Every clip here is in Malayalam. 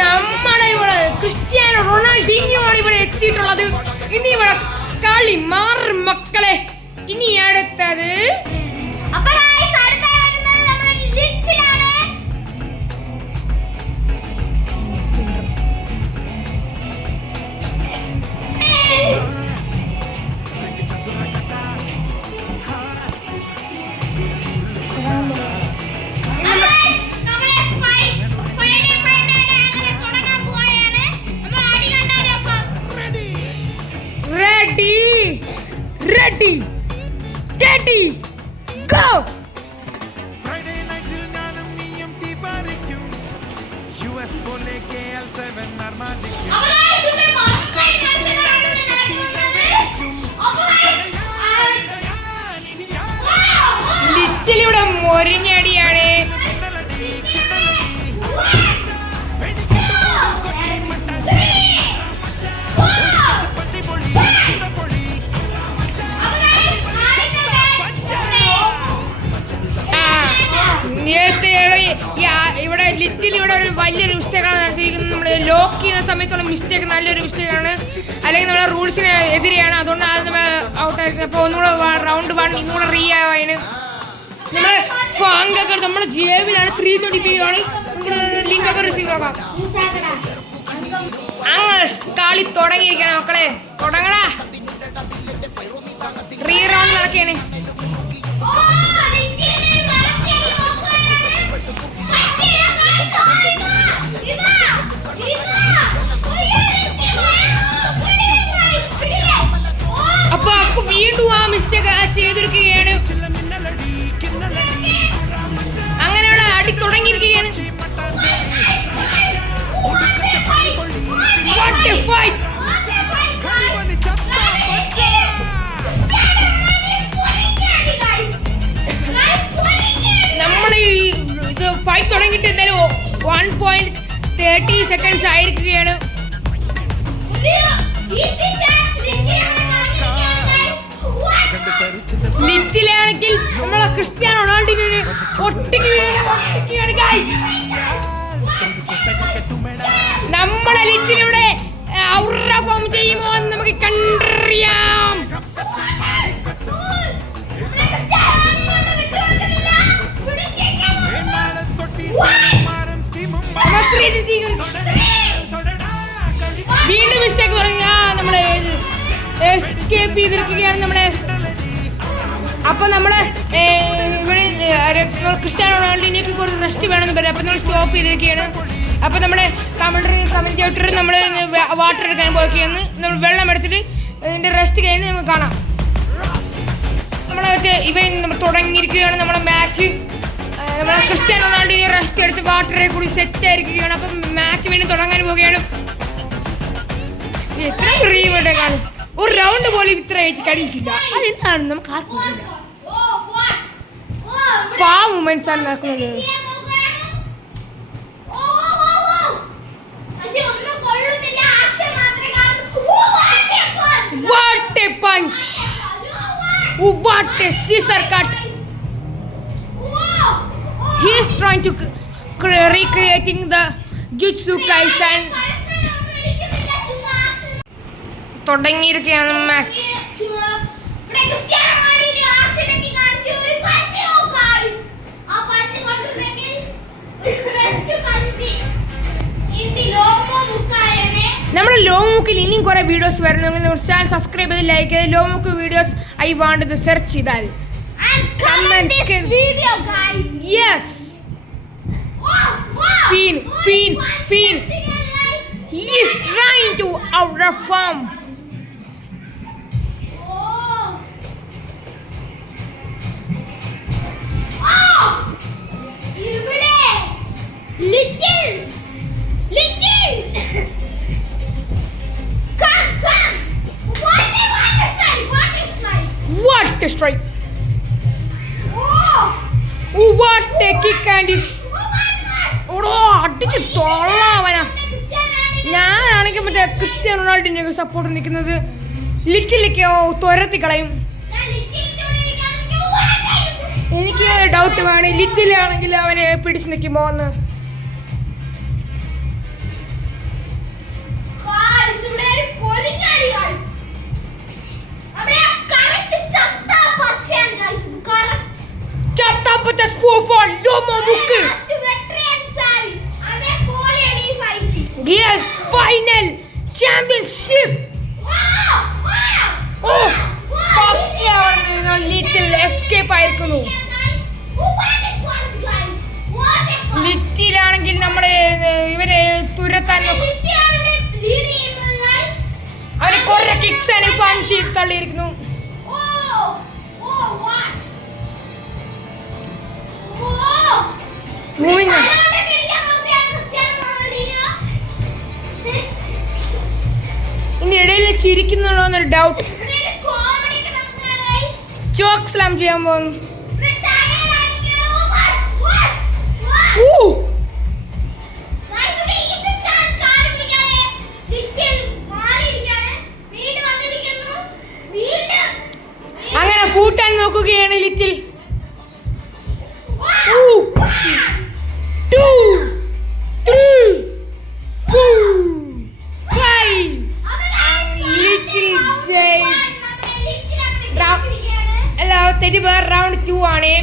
നമ്മുടെ ഇവിടെ ക്രിസ്ത്യാനോ റൊണാൾഡീനിയോ ആണ് ഇവിടെ എത്തിയിട്ടുള്ളത്. ഇനി ഇവിടെ കളി മാറും മക്കളെ. ഇനി അടുത്തത് ready steady go Friday night ഞാനും നീയും തീപാരിക്കും US പോലെ KL7 നർമാദിക്കും ലിറ്റിൽ ഇവിടെ മൊരിഞ്ഞടിയാണ്. ഇവിടെ ലിറ്റിൽ ഇവിടെ ഒരു വലിയൊരു മിസ്റ്റേക്കാണ് നടത്തിയിരിക്കുന്നത്. നമ്മൾ ലോക്ക് ചെയ്യുന്ന സമയത്തുള്ള മിസ്റ്റേക്ക് നല്ലൊരു മിസ്റ്റേക്കാണ്, അല്ലെങ്കിൽ നമ്മുടെ റൂൾസിന് എതിരെയാണ്. അതുകൊണ്ടാണ് നമ്മൾ ഔട്ടായിരിക്കുന്നത്. അപ്പോൾ ഒന്നുകൂടെ റൗണ്ട് 1 ഇന്നുകൂടെ റീ ആവാന് നമ്മൾ ഫാങ്കൊക്കെ നമ്മുടെ ജേബിലാണ് 325 ആണ്. ലിങ്കൊക്കെ റിസീവ് ആക്കാം. അങ്ങനെ കളി തുടങ്ങിയിരിക്കണം മക്കളെ. തുടങ്ങടാ. റീ റൗണ്ട് നടക്കുകയാണ്. അപ്പൊ അക്കു വീണ്ടും ആ മിസ്റ്റേക്ക് ചെയ്തിരിക്കുകയാണ്. അങ്ങനെയുള്ള അടി തുടങ്ങിയിരിക്കുകയാണ്. നമ്മൾ ഇത് ഫൈറ്റ് തുടങ്ങിയിട്ട് എന്തായാലും 1.30 seconds ആയിരിക്കുകയാണ്. ലിറ്റിലാണെങ്കിൽ നമ്മളെ ക്രിസ്ത്യാനോ റൊണാൾഡോനെ ഒട്ടിക്കുകയാണ് ഗൈസ്. നമ്മളെ ലിറ്റിലൂടെ ഔറ ഫോം ചെയ്യുമോ എന്ന് നമുക്ക് കണ്ടറിയാം. വീണ്ടും മിസ്റ്റേക്ക് പറഞ്ഞ നമ്മള് എസ്കേപ്പ് ചെയ്തിരിക്കുകയാണ് നമ്മളെ. അപ്പൊ നമ്മള് ഇവിടെ ക്രിസ്ത്യാനോ റൊണാൾഡോയ്ക്ക് ഒരു റെസ്റ്റ് വേണമെന്ന് പറയാം. അപ്പൊ നമ്മൾ സ്റ്റോപ്പ് ചെയ്തിരിക്കുകയാണ്. അപ്പൊ നമ്മള് കമന്റേറ്റർ നമ്മള് വാട്ടർ എടുക്കാൻ പോവുകയാണ്. നമ്മൾ വെള്ളം എടുത്തിട്ട് ഇതിന്റെ റെസ്റ്റ് കഴിഞ്ഞ് നമുക്ക് കാണാം. നമ്മളെ ഇവ തുടങ്ങിയിരിക്കുകയാണ് നമ്മളെ മാച്ച്. നമ്മളെ ക്രിസ്ത്യാനോ റൊണാൾഡോ റെസ്റ്റ് എടുത്ത് വാട്ടറെ കൂടി സെറ്റ് ആയിരിക്കുകയാണ്. അപ്പം മാച്ച് വീണ്ടും തുടങ്ങാൻ പോവുകയാണ്. എത്ര റീവോട്ടെ കാണും. ഒരു റൗണ്ട് പോലും ഇത്ര കഴിയിട്ടില്ല. അതെന്താണ് നമുക്ക് ആർക്കും മൂമെന്റ്സ് ആണ് നടക്കുന്നത്. What a punch! What a scissor cut! He is trying to recreating the Jujutsu Kaisen. തുടങ്ങിയിരിക്കുകയാണ് മാച്ച്. നമ്മുടെ ലോമുക്കിൽ ഇനിയും കുറെ വീഡിയോസ് വരുന്നെങ്കിൽ നമ്മുടെ ചാനൽ സബ്സ്ക്രൈബ് ചെയ്ത് ലൈക്ക് ചെയ്ത് ലോമുക്ക് വീഡിയോസ് ഐ വാണ്ട് ഇത് സെർച്ച് ചെയ്താൽ yes Fiend. He is trying to outperform. Little. Come. What? strike. What a kick and അടിച്ച് തൊള്ളാവനാ. ഞാനാണെങ്കിൽ മറ്റേ ക്രിസ്ത്യാനോ റൊണാൾഡോനെ സപ്പോർട്ട് നിൽക്കുന്നത്. ലിറ്റിലേക്കോ തുരത്തി കളയും. എനിക്ക് ഡൗട്ട് വേണം ലിറ്റിലാണെങ്കിൽ അവനെ പിടിച്ച് നിൽക്കുമോ എന്ന്. Yes, final championship. Oh, little escape ആയിരിക്കുന്നു. ലിറ്റിലാണെങ്കിൽ നമ്മുടെ ഇവരെ തുരത്താൻ അവരെ കുറെ കിക്സ് ആണ് പഞ്ച് തള്ളിയിരിക്കുന്നു. ഇനി ഇടയിൽ ചിരിക്കുന്നുണ്ടോ എന്നൊരു ഡൗട്ട്. ചോക്ക് സ്ലാം ചെയ്യാൻ പോകുന്നു. അങ്ങനെ പൂട്ടാൻ നോക്കുകയാണ് ലിറ്റിൽ. 2, 3, 4, 5. ലിറ്റിൽ അല്ല തെറ്റി വേറെ റൗണ്ട് 2 ആണ്.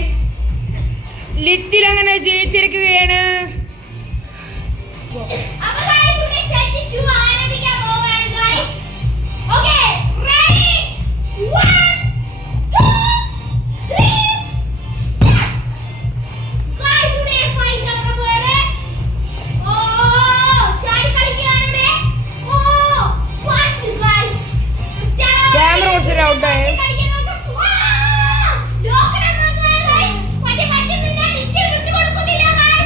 ലിറ്റിൽ അങ്ങനെ ജയിച്ചിരിക്കുകയാണ്. ക്യാമറ കുറച്ചൊരു ഔട്ടായി.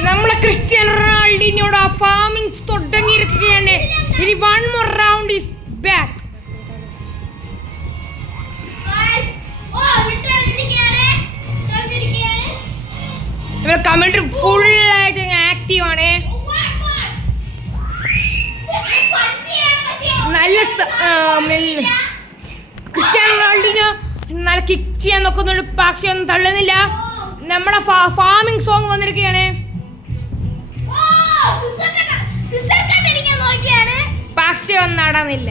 നമ്മളെ ക്രിസ്ത്യാനോ റൊണാൾഡോയോട് ആ ഫാമിംഗ് തുടങ്ങിയിരിക്കുകയാണ്. ഇനി 1 more round is back. ഇവിടെ കമന്ററി ഫുൾ ആയിട്ട് ആക്റ്റീവ് ആണ്. നല്ല ക്രിസ്ത്യാനോ റൊണാൾഡോനെ നല്ല കിക്ക് ചെയ്യാൻ നോക്കുന്നുണ്ട്. പക്ഷെ ഒന്നും തള്ളുന്നില്ല. നമ്മളെ ഫാമിംഗ് സോങ് വന്നിരിക്കുകയാണ്. പക്ഷെ ഒന്നും നടന്നില്ല.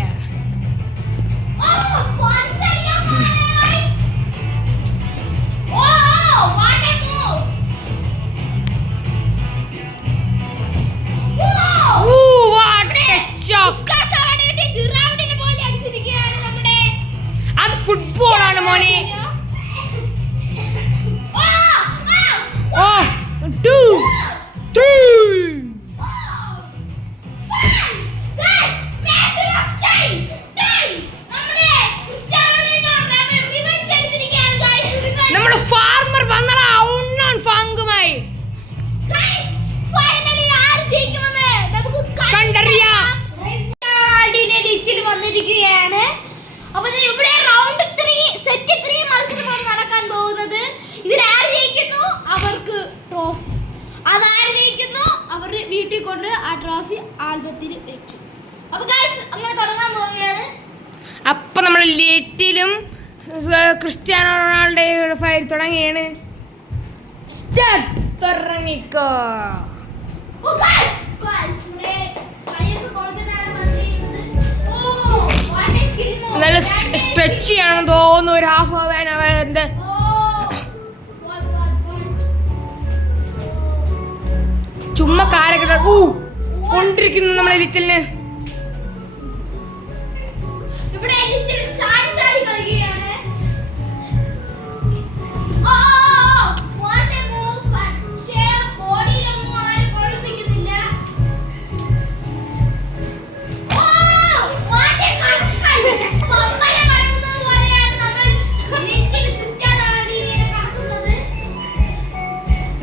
അത് ഫുട്ബോൾ ആണ് മോനെ. 2, 3. നമ്മുടെ ഫാർമർ വന്നടാ ഉണ്ണാൻ ഫാങ്കുമായി. കണ്ടറിയാം. വന്നിരിക്കുകയാണ്. അപ്പൊ ഇവിടെ റൗണ്ട് 3 സെറ്റ് 3 മത്സരമാണ് നടക്കാൻ പോകുന്നത്. ഇതിൽ ആര് ജയിക്കുന്നു അവർക്ക് ട്രോഫി. അതാര് ജയിക്കുന്നു അവർ വീട്ടിൽ കൊണ്ട് ആ ട്രോഫി ആൽബത്തിൽ വെക്കും. അപ്പൊ ഗയ്സ് അങ്ങനെ തുടങ്ങാൻ പോവുകയാണ്. അപ്പൊ നമ്മൾ ലിറ്റിലും ക്രിസ്ത്യാനോ റൊണാൾഡോയുടെ ഫൈറ്റ് തുടങ്ങിയാണ്. സ്റ്റാർട്ട്. തുടങ്ങിക്കോ. ഓ ഗയ്സ് ഇവിടെ കൈയൊക്കെ കൊടുത്തിട്ടാണ് വന്നിരിക്കുന്നത്. ഓ വാട്ട് ഈസ് കിൽ. നല്ല സ്ട്രെച്ച് ചെയ്യണം തോന്നുന്നു. ഒരു ഹാഫ് ആവാൻ അവന്റെ ചുമ്മാ കാരൊക്കെ കൊണ്ടിരിക്കുന്നു നമ്മളെ ലിറ്റിലിന്. ഇവിടെ ലിറ്റിൽ ചാടി ചാടി കളിക്കുകയാണ്. Oh what a move. പക്ഷേ ബോഡിയിലൊന്നും ആരും കൊള്ളിപ്പിക്കുന്നില്ല. Oh what a correct. പമ്പര കറങ്ങുന്നത് പോലെയാണ് നമ്മൾ ലിറ്റിൽ ക്രിസ്ത്യാനോ റൊണാൾഡോയെ കറക്കുന്നത്.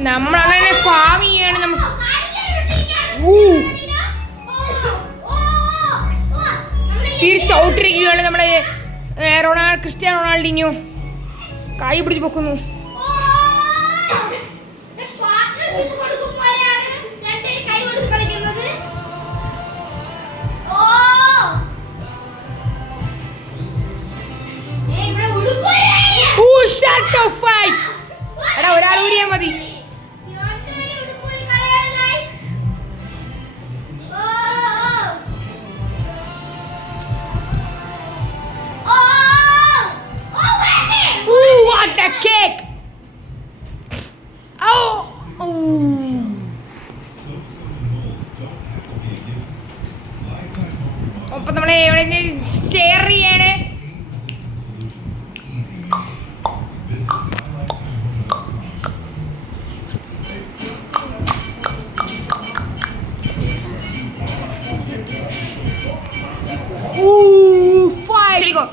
നമ്മളങ്ങനെ ഫാം ചെയ്യാണ്. നമ്മൾ തിരിച്ചൗട്ടിരിക്കുകയാണ് നമ്മുടെ ക്രിസ്ത്യാനോ റൊണാൾഡോ. കൈ പിടിച്ച് പൊക്കുന്നു. പാർട്ണർഷിപ്പ് കൊടുക്കുമ്പോഴാണ് രണ്ടുപേരും കൈ കൊടുത്ത് കളിക്കുന്നത്. ഓ ഇവിടെ ഉടുപ്പോയാണ്. Start of fight. എടാ ഒരാൾ ഊരിയാ മതി. What a kick! Oh! അപ്പൊ നമ്മളെ ഇവിടെ ഷെയർ ചെയ്യാണ്. Fire! Go!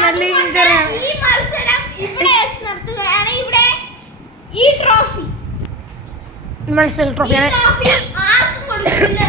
നല്ല ഇഞ്ചറിയാണ്. ഈ മത്സരം ഇവിടെ വെച്ച് നടത്തുകയാണ്. ഇവിടെ ഈ ട്രോഫി നമ്മുടെ സ്പെഷ്യൽ ട്രോഫിയാണ്. ആർക്കും കൊടുക്കില്ല.